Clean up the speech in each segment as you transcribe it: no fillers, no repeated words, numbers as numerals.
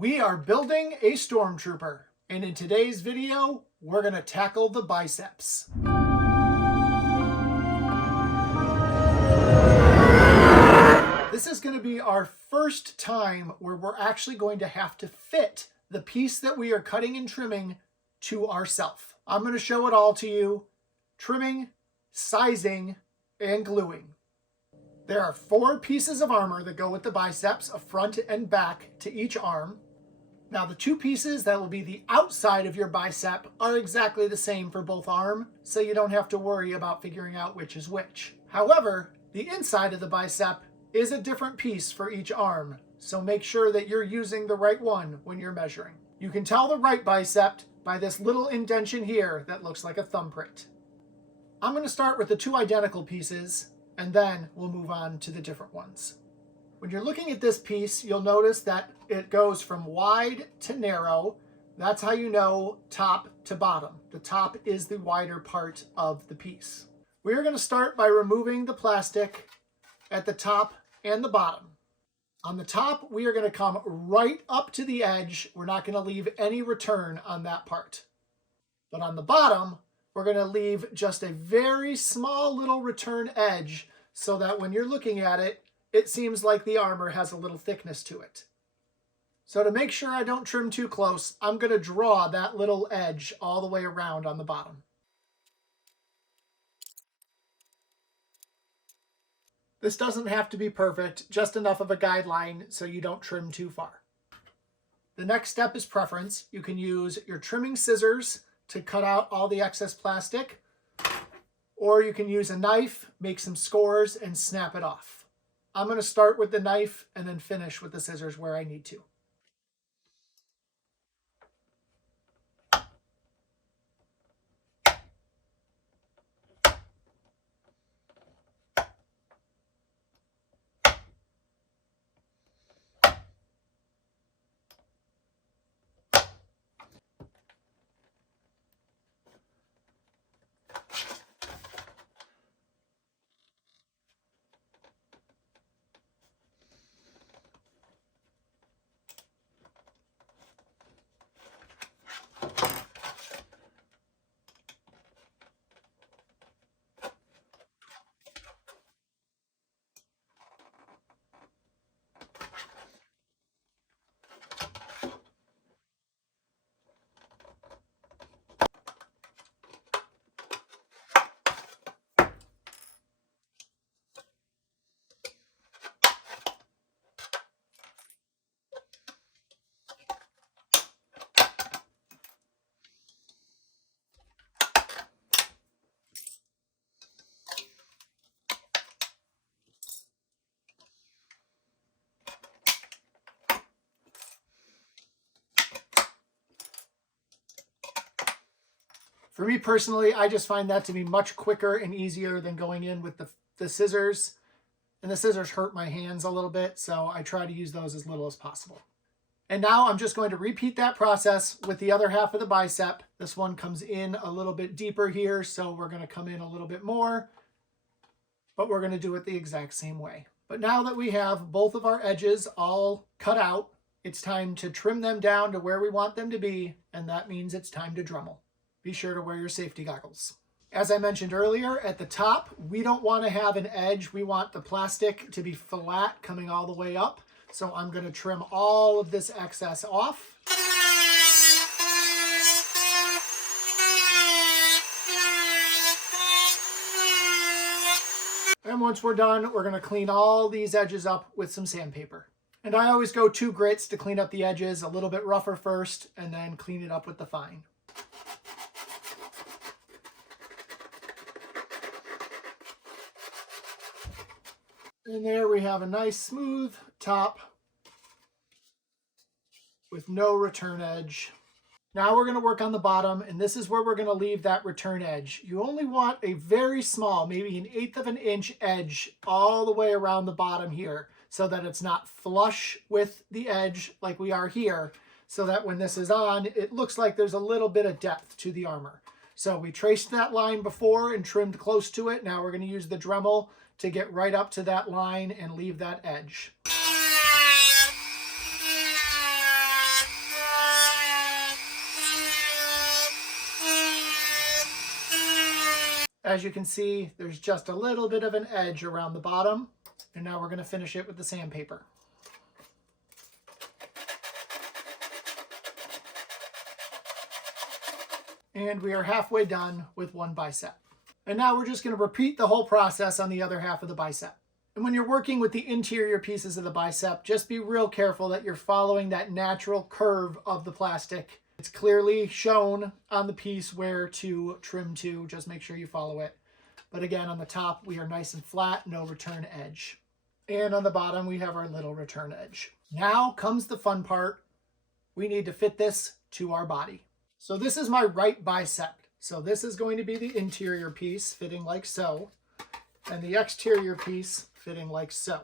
We are building a Stormtrooper, and in today's video, we're going to tackle the biceps. This is going to be our first time where we're actually going to have to fit the piece that we are cutting and trimming to ourself. I'm going to show it all to you: trimming, sizing, and gluing. There are 4 pieces of armor that go with the biceps, a front and back to each arm. Now the 2 pieces that will be the outside of your bicep are exactly the same for both arms, so you don't have to worry about figuring out which is which. However, the inside of the bicep is a different piece for each arm, so make sure that you're using the right one when you're measuring. You can tell the right bicep by this little indentation here that looks like a thumbprint. I'm going to start with the 2 identical pieces, and then we'll move on to the different ones. When you're looking at this piece, you'll notice that it goes from wide to narrow. That's how you know top to bottom. The top is the wider part of the piece. We're going to start by removing the plastic at the top and the bottom. On the top, we are going to come right up to the edge. We're not going to leave any return on that part. But on the bottom, we're going to leave just a very small little return edge so that when you're looking at it, it seems like the armor has a little thickness to it. So to make sure I don't trim too close, I'm going to draw that little edge all the way around on the bottom. This doesn't have to be perfect, just enough of a guideline so you don't trim too far. The next step is preference. You can use your trimming scissors to cut out all the excess plastic, or you can use a knife, make some scores, and snap it off. I'm going to start with the knife and then finish with the scissors where I need to. For me personally, I just find that to be much quicker and easier than going in with the scissors. And the scissors hurt my hands a little bit, so I try to use those as little as possible. And now I'm just going to repeat that process with the other half of the bicep. This one comes in a little bit deeper here, so we're going to come in a little bit more. But we're going to do it the exact same way. But now that we have both of our edges all cut out, it's time to trim them down to where we want them to be, and that means it's time to Dremel. Be sure to wear your safety goggles. As I mentioned earlier, at the top, we don't want to have an edge. We want the plastic to be flat coming all the way up. So I'm going to trim all of this excess off. And once we're done, we're going to clean all these edges up with some sandpaper. And I always go 2 grits to clean up the edges, a little bit rougher first, and then clean it up with the fine. And there we have a nice smooth top with no return edge. Now we're going to work on the bottom, and this is where we're going to leave that return edge. You only want a very small, maybe 1/8 of an inch edge all the way around the bottom here, so that it's not flush with the edge like we are here, so that when this is on, it looks like there's a little bit of depth to the armor. So we traced that line before and trimmed close to it. Now we're going to use the Dremel to get right up to that line and leave that edge. As you can see, there's just a little bit of an edge around the bottom. And now we're going to finish it with the sandpaper. And we are halfway done with one bicep. And now we're just going to repeat the whole process on the other half of the bicep. And when you're working with the interior pieces of the bicep, just be real careful that you're following that natural curve of the plastic. It's clearly shown on the piece where to trim to. Just make sure you follow it. But again, on the top, we are nice and flat, no return edge. And on the bottom, we have our little return edge. Now comes the fun part. We need to fit this to our body. So this is my right bicep. So this is going to be the interior piece fitting like so, and the exterior piece fitting like so.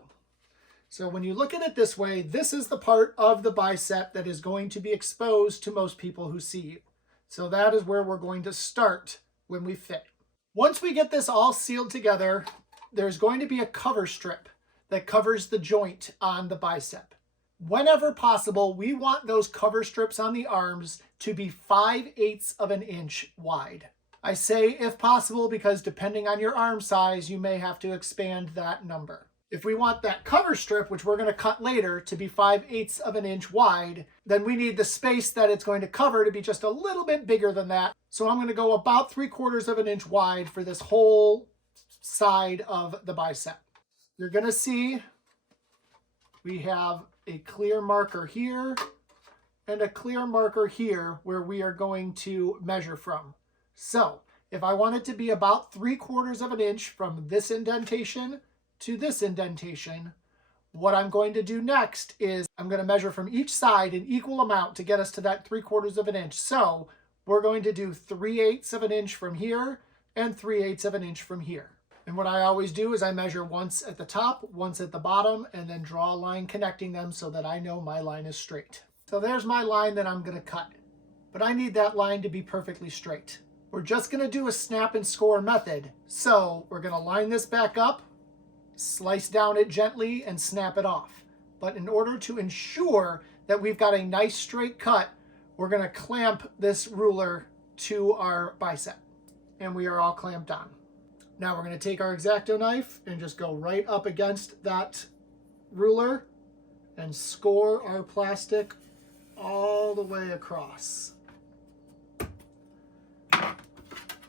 So when you look at it this way, this is the part of the bicep that is going to be exposed to most people who see you. So that is where we're going to start when we fit. Once we get this all sealed together, there's going to be a cover strip that covers the joint on the bicep. Whenever possible, we want those cover strips on the arms to be 5/8 of an inch wide. I say if possible because depending on your arm size, you may have to expand that number. If we want that cover strip, which we're going to cut later, to be 5/8 of an inch wide, then we need the space that it's going to cover to be just a little bit bigger than that. So I'm going to go about 3/4 of an inch wide for this whole side of the bicep. You're going to see we have a clear marker here and a clear marker here where we are going to measure from. So if I want it to be about 3/4 of an inch from this indentation to this indentation, what I'm going to do next is I'm going to measure from each side an equal amount to get us to that 3/4 of an inch. So we're going to do 3/8 of an inch from here and 3/8 of an inch from here. And what I always do is I measure once at the top, once at the bottom, and then draw a line connecting them so that I know my line is straight. So there's my line that I'm going to cut. But I need that line to be perfectly straight. We're just going to do a snap and score method. So we're going to line this back up, slice down it gently, and snap it off. But in order to ensure that we've got a nice straight cut, we're going to clamp this ruler to our bicep. And we are all clamped on. Now we're going to take our X-Acto knife and just go right up against that ruler and score our plastic all the way across.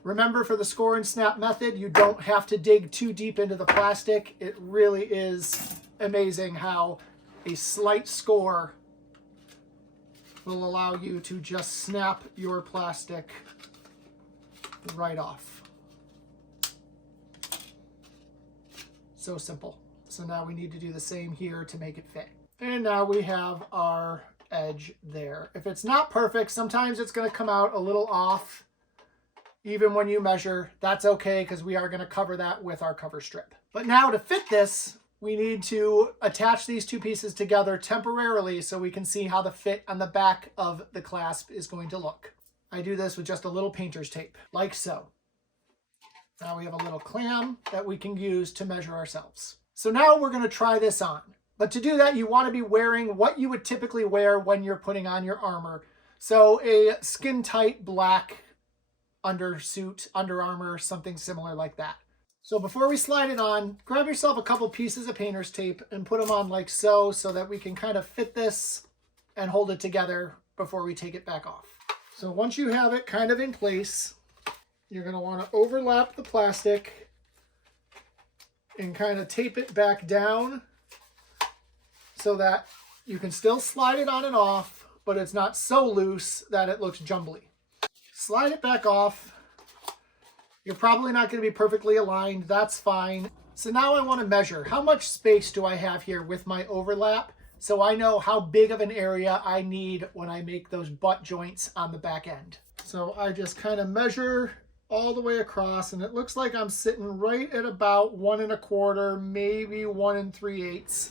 Remember, for the score and snap method, you don't have to dig too deep into the plastic. It really is amazing how a slight score will allow you to just snap your plastic right off. So simple. So now we need to do the same here to make it fit. And now we have our edge there. If it's not perfect, sometimes it's going to come out a little off. Even when you measure, that's okay because we are going to cover that with our cover strip. But now to fit this, we need to attach these two pieces together temporarily so we can see how the fit on the back of the clasp is going to look. I do this with just a little painter's tape, like so. Now we have a little clam that we can use to measure ourselves. So now we're going to try this on. But to do that, you want to be wearing what you would typically wear when you're putting on your armor. So a skin-tight black undersuit, Under Armour, something similar like that. So before we slide it on, grab yourself a couple pieces of painter's tape and put them on like so that we can kind of fit this and hold it together before we take it back off. So once you have it kind of in place, you're going to want to overlap the plastic and kind of tape it back down so that you can still slide it on and off, but it's not so loose that it looks jumbly. Slide it back off. You're probably not going to be perfectly aligned. That's fine. So now I want to measure how much space do I have here with my overlap so I know how big of an area I need when I make those butt joints on the back end. So I just kind of measure all the way across, and it looks like I'm sitting right at about 1 1/4, maybe 1 3/8.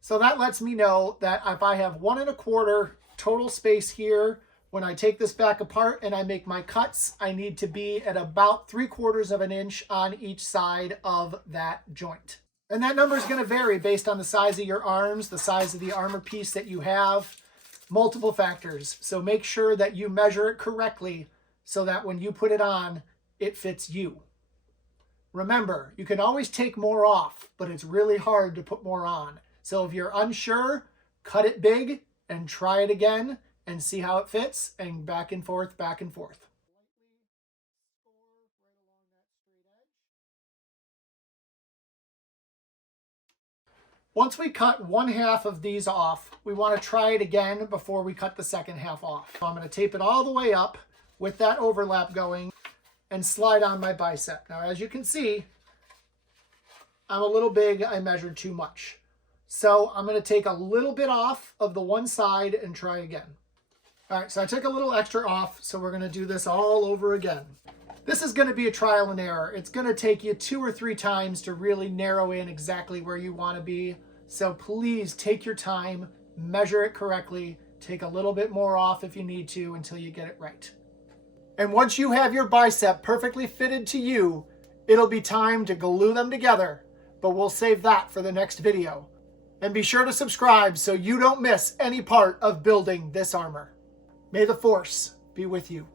So that lets me know that if I have 1 1/4 total space here, when I take this back apart and I make my cuts, I need to be at about 3/4 of an inch on each side of that joint. And that number is going to vary based on the size of your arms, the size of the armor piece that you have, multiple factors. So make sure that you measure it correctly so that when you put it on, it fits you. Remember, you can always take more off, but it's really hard to put more on. So if you're unsure, cut it big and try it again and see how it fits, and back and forth, back and forth. Once we cut one half of these off, we want to try it again before we cut the second half off. So I'm going to tape it all the way up with that overlap going and slide on my bicep. Now, as you can see, I'm a little big. I measured too much. So I'm going to take a little bit off of the one side and try again. All right, so I took a little extra off, so we're going to do this all over again. This is going to be a trial and error. It's going to take you 2 or 3 times to really narrow in exactly where you want to be. So please take your time, measure it correctly, take a little bit more off if you need to until you get it right. And once you have your bicep perfectly fitted to you, it'll be time to glue them together, but we'll save that for the next video. And be sure to subscribe so you don't miss any part of building this armor. May the Force be with you.